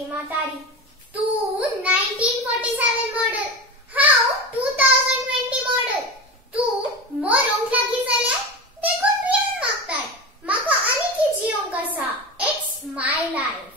Okay म्हातारी, तू 1947 model, हाउ 2020 model. तू मोरोंक लागीं जाल्यार देखून प्रियान मागताय. म्हाका आनी की जियोंक आसा. It's my life.